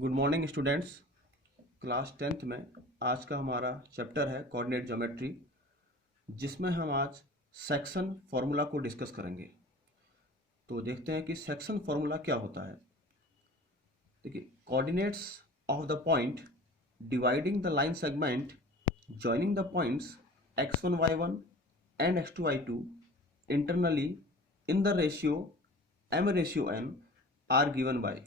Good morning students. Class 10th में आज का हमारा चैप्टर है कोऑर्डिनेट ज्योमेट्री, जिसमें हम आज सेक्शन फार्मूला को डिस्कस करेंगे। तो देखते हैं कि सेक्शन फार्मूला क्या होता है। देखिए, coordinates of the point dividing the line segment joining the points x1 y1 and x2 y2 internally in the ratio m/n are given by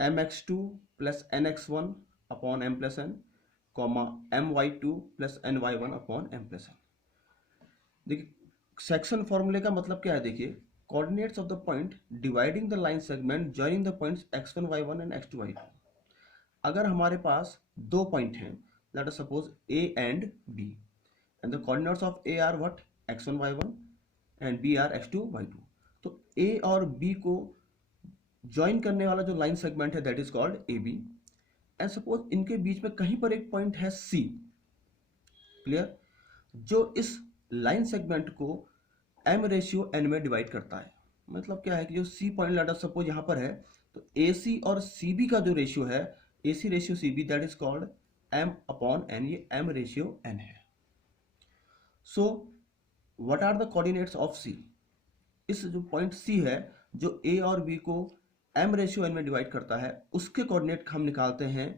mx2 plus nx1 upon m plus n, comma my2 plus ny1 upon m plus n। देखिए, section फॉर्मूले का मतलब क्या है। देखिए, coordinates of the point dividing the line segment joining the points x1 y1 and x2 y2। अगर हमारे पास दो पॉइंट हैं, let us suppose a and b, and the coordinates of a are what x1 y1 and b are x2 y2। तो a और b को join करने वाला जो लाइन सेगमेंट है that is called A B. And suppose इनके बीच में कहीं पर एक पॉइंट है सी, क्लियर, जो इस लाइन सेगमेंट को m/n में डिवाइड करता है। मतलब क्या है कि जो C point let us suppose यहां पर है, तो ए सी और सी बी का जो रेशियो है, A C ratio C B, that is called m/n। ये m/n है। So what are the coordinates of C. इस जो पॉइंट सी है, जो ए और बी को m/n में डिवाइड करता है, उसके कोऑर्डिनेट हम निकालते हैं।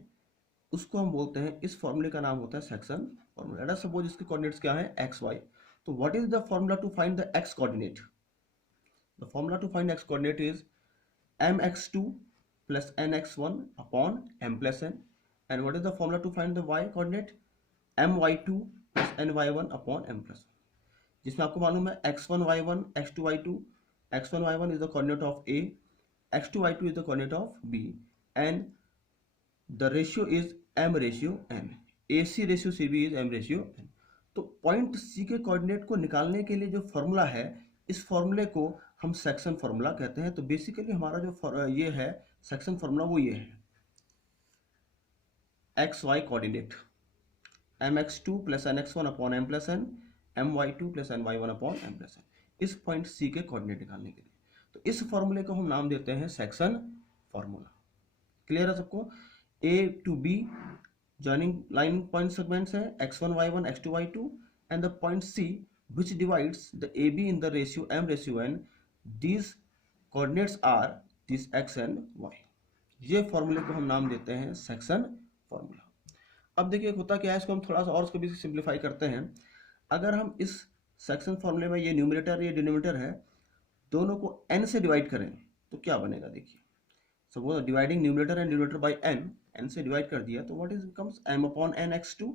उसको हम बोलते हैं, इस फॉर्मूले का नाम होता है section formula. Let us suppose इसके कोऑर्डिनेट्स क्या है, एक्स वाई। तो what is the formula to find the x coordinate. The formula to find x coordinate is mx2 plus nx1 upon m plus n। And what is the formula to find the y coordinate, my2 plus ny1 upon m plus 1। जिसमें आपको मालूम है x1 y1 x2 y2, x1 y1 is the coordinate of A, x2 y2 is the coordinate of B, and the ratio is m/n। AC ratio CB is m/n। तो point C के coordinate को निकालने के लिए जो formula है, इस फॉर्मूले को हम सेक्शन फॉर्मूला कहते हैं। तो बेसिकली हमारा जो ये है सेक्शन फॉर्मूला, वो ये है x y coordinate mx2 plus nx1 upon m plus n, my2 plus ny1 upon m plus n, इस पॉइंट C के कोऑर्डिनेट निकालने के लिए। तो इस फॉर्मूले को हम नाम देते हैं सेक्शन फॉर्मूला। क्लियर है सबको। A to B joining line point segments है x1 y1 x2 y2, and the point C which divides the AB in the ratio m/n, these coordinates are this x and y। ये फॉर्मूले को हम नाम देते हैं सेक्शन फॉर्मूला। अब देखिए होता क्या है, इसको हम थोड़ा सा और इसको भी सिंप्लीफाई करते हैं। अगर हम इस सेक्शन फॉर्मूले में ये न्यूमरेटर ये डिनोमिनेटर है, दोनों को n से डिवाइड करें तो क्या बनेगा। देखिए, suppose dividing numerator and denominator by n से डिवाइड कर दिया, तो what is becomes m upon n x2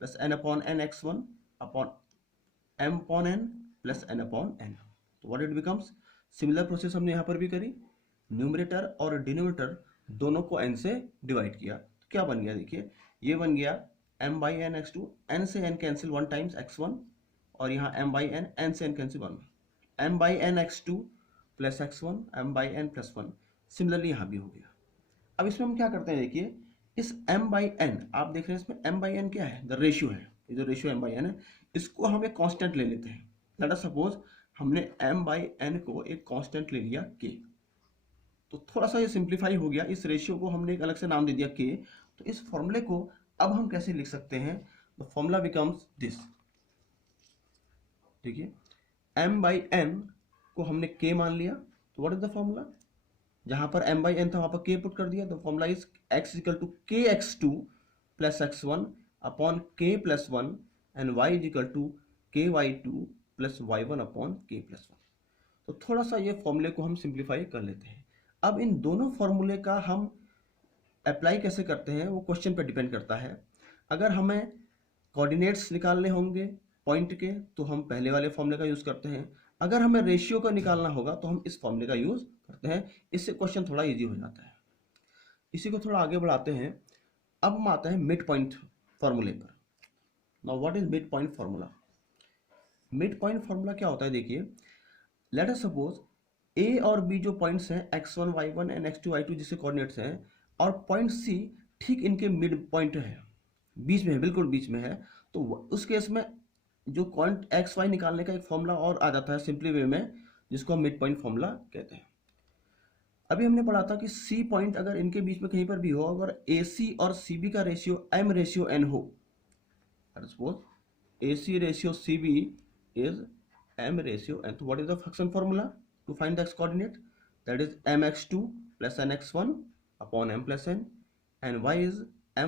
plus n upon n x1 upon m upon n plus n upon n। तो what it becomes, similar process हमने यहाँ पर भी करी, न्यूमरेटर और डिनोमिनेटर दोनों को n से डिवाइड किया। तो क्या बन गया, देखिए ये बन गया m by n x2, n से n कैंसिल 1 टाइम्स x1, और यहाँ m बाई n से n cancel 1, m by n x2 plus x1 m by n plus 1। Similarly यहाँ भी हो गया। अब इसमें हम क्या करते हैं, देखिए इस m बाई n, आप देख रहे हैं इसमें m बाई n क्या है, द रेशियो है। ये जो रेशियो m बाई n है, इसको हम एक कांस्टेंट ले लेते हैं। लेट अस सपोज हमने m बाई n को एक कांस्टेंट ले लिया k। तो थोड़ा सा ये सिंप्लीफाई हो गया, इस रेशियो को हमने एक अलग से नाम दे दिया k। तो इस फॉर्मूले को अब हम कैसे लिख सकते हैं, द फॉर्मूला बिकम्स दिस। देखिए, m बाई n को हमने k मान लिया, तो व्हाट इज द फॉर्मूला, जहां पर m बाई n था वहां पर k पुट कर दिया। The formula is x equal to k x2 plus x1 upon k plus 1, and y is equal to k y2 plus y1 upon k plus 1। तो थोड़ा सा ये फॉर्मूले को हम सिंप्लीफाई कर लेते हैं। अब इन दोनों फॉर्मूले का हम अप्लाई कैसे करते हैं, वो क्वेश्चन पर डिपेंड करता है। अगर हमें कोऑर्डिनेट्स निकालने होंगे पॉइंट के, तो हम पहले वाले फॉर्मूले का यूज़ करते हैं। अगर हमें रेशियो का निकालना होगा तो हम इस फॉर्मूले का यूज़ करते हैं। इससे क्वेश्चन थोड़ा इजी हो जाता है। इसी को थोड़ा आगे बढ़ाते हैं। अब हम आते हैं मिड पॉइंट फॉर्मूले पर। Now what is mid point formula. Mid point formula क्या होता है, देखिए लेट अस सपोज ए और बी जो पॉइंट्स हैं x1 y1 and x2 y2 जिससे कोऑर्डिनेट्स हैं, और पॉइंट सी ठीक इनके मिड पॉइंट है, बीच में है, बिल्कुल बीच में है। तो उस केस में जो पॉइंट एक्स वाई निकालने का एक फॉर्मूला और आ जाता है सिंपली वे में, जिसको हम मिड पॉइंट फॉर्मूला कहते हैं। अभी हमने पढ़ा था कि सी पॉइंट अगर इनके बीच में कहीं पर भी हो, अगर ए सी और सी बी का रेशियो एम रेशियो एन हो, suppose A C ratio C B is m ratio n. So what is the function formula to find the x coordinate? That is mx2 plus nx1 upon m plus n, and y is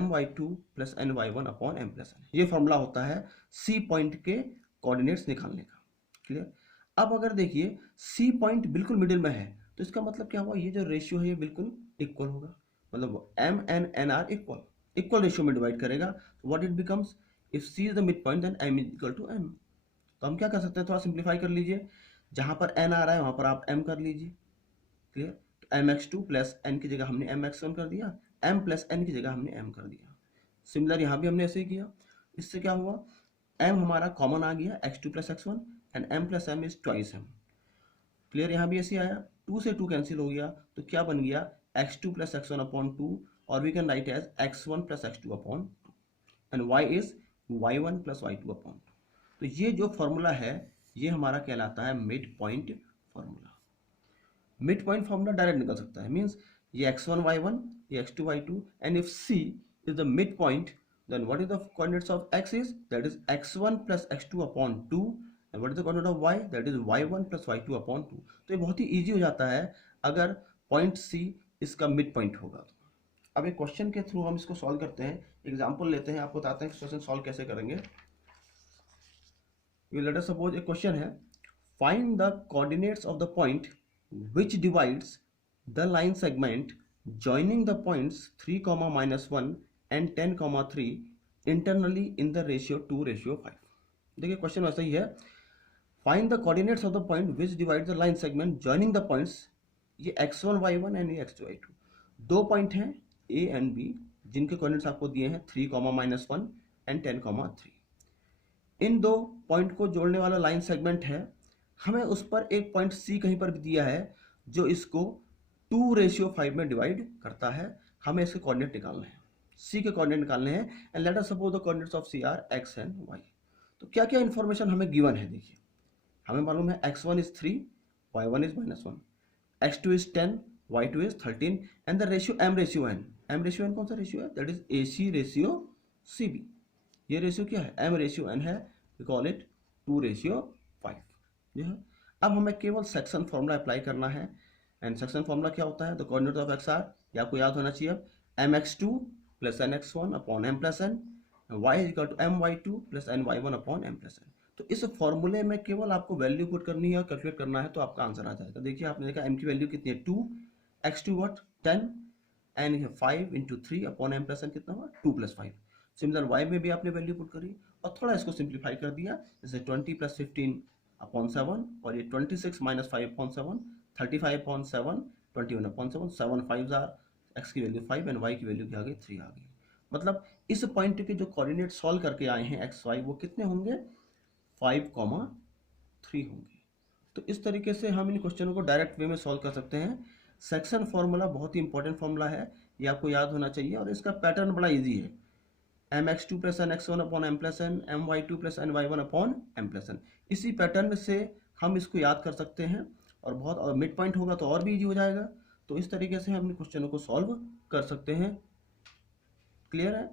my2 plus ny1 upon m plus n. ये formula होता है C point के coordinates निकालने का। Clear? अब अगर देखिए C point बिल्कुल मिडिल में है तो इसका मतलब क्या हुआ, ये जो रेशियो है ये बिल्कुल इक्वल होगा, मतलब m and n are equal ratio में डिवाइड करेगा। What it becomes, if C is the mid point then m is equal to n। तो हम क्या कर सकते हैं, थोड़ा सिंप्लीफाई कर लीजिए, जहां पर n आ रहा है वहां पर आप m कर लीजिए। क्लियर? तो mx2 प्लस n की जगह हमने mx1 कर दिया, m प्लस n की जगह हमने m कर दिया। सिमिलर यहाँ भी हमने ऐसे ही किया। इससे क्या हुआ, m हमारा कॉमन आ गया, x2 plus x1 and m plus m is twice m। Clear? यहाँ भी ऐसे आया, 2 से 2 कैंसिल हो गया तो क्या बन गया, x2 प्लस x1 अपॉन 2, और we can write as x1 plus x2 upon 2 and y is y1 plus y2 upon 2। तो ये जो फॉर्मूला है ये हमारा कहलाता है mid point formula. Mid point formula direct निकल सकता है, मींस ये x1 y1, ये x2 y2, and if c is the mid point then what is the coordinates of x is, that is x1 plus x2 upon 2, and what is the coordinate of y, that is y1 plus y2 upon 2। तो ये बहुत ही easy हो जाता है अगर point c इसका mid point होगा। अब एक क्वेश्चन के थ्रू हम इसको सॉल्व करते हैं, एग्जाम्पल लेते हैं, आपको बताते हैं कि क्वेश्चन सॉल्व कैसे करेंगे। Let us suppose a question है, find the coordinates of the point which divides the line segment joining the points 3, -1 and 10, 3 internally in the ratio 2:5। देखिए क्वेश्चन वैसा ही है, find the coordinates of the point which divides the line segment joining the points, ये x1 y1 and ये x2 y2, दो point हैं a and b जिनके coordinates आपको दिए हैं 3, -1 and 10, 3। इन दो पॉइंट को जोड़ने वाला लाइन सेगमेंट है, हमें उस पर एक पॉइंट सी कहीं पर भी दिया है जो इसको 2:5 में डिवाइड करता है। हमें इसके कोऑर्डिनेट निकालने हैं, सी के कोऑर्डिनेट निकालने हैं, and let us suppose the coordinates of C are x and y. तो क्या क्या इन्फॉर्मेशन हमें गिवन है, देखिए हमें मालूम है x1 is 3, y1 is -1, x2 is 10, y2 is 13, and the ratio m ratio n। m ratio n कौन सा रेशियो है, that is AC ratio CB। ये रेशियो क्या है, m रेशियो n है, वी कॉल इट 2:5। ये है। अब हमें केवल सेक्शन फॉर्मूला अप्लाई करना है, एंड सेक्शन फॉर्मूला क्या होता है, the coordinate of x are, ये आपको याद होना चाहिए, mx2 plus nx1 upon m plus n, y is equal to my2 plus ny1 upon m plus n। तो इस फॉर्मूले में केवल आपको वैल्यू पुट करनी है और कैलकुलेट करना है तो आपका आंसर आ जाएगा। देखिए आपने देखा m की वैल्यू कितनी है 2, x2 what 10, and 5 into 3 upon m plus n कितना हुआ 2 + 5। सिमिलर y में भी आपने वैल्यू पुट करी और थोड़ा इसको सिंप्लीफाई कर दिया, जैसे 20 + 15 अपॉन 7, और ये 26 - 5 upon 7, 35 upon 7, 21 upon 7, 7 5 are, x की वैल्यू 5 एंड y की वैल्यू क्या आ गई 3 आ गई। मतलब इस पॉइंट के जो कोऑर्डिनेट सॉल्व करके आए हैं x y वो कितने होंगे 5, 3 होंगे। तो इस तरीके से हम इन क्वेश्चनों को डायरेक्ट वे में सॉल्व कर सकते हैं। सेक्शन फॉर्मूला बहुत ही इंपॉर्टेंट फॉर्मूला है, ये आपको याद होना चाहिए, और इसका पैटर्न बड़ा इजी है, mx2 plus nx1 upon m plus n, my2 plus ny1 upon m plus n। इसी पैटर्न से हम इसको याद कर सकते हैं, और बहुत, और मिड पॉइंट होगा तो और भी इजी हो जाएगा। तो इस तरीके से हम इन क्वेश्चनों को सॉल्व कर सकते हैं। क्लियर है?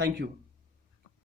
Thank you.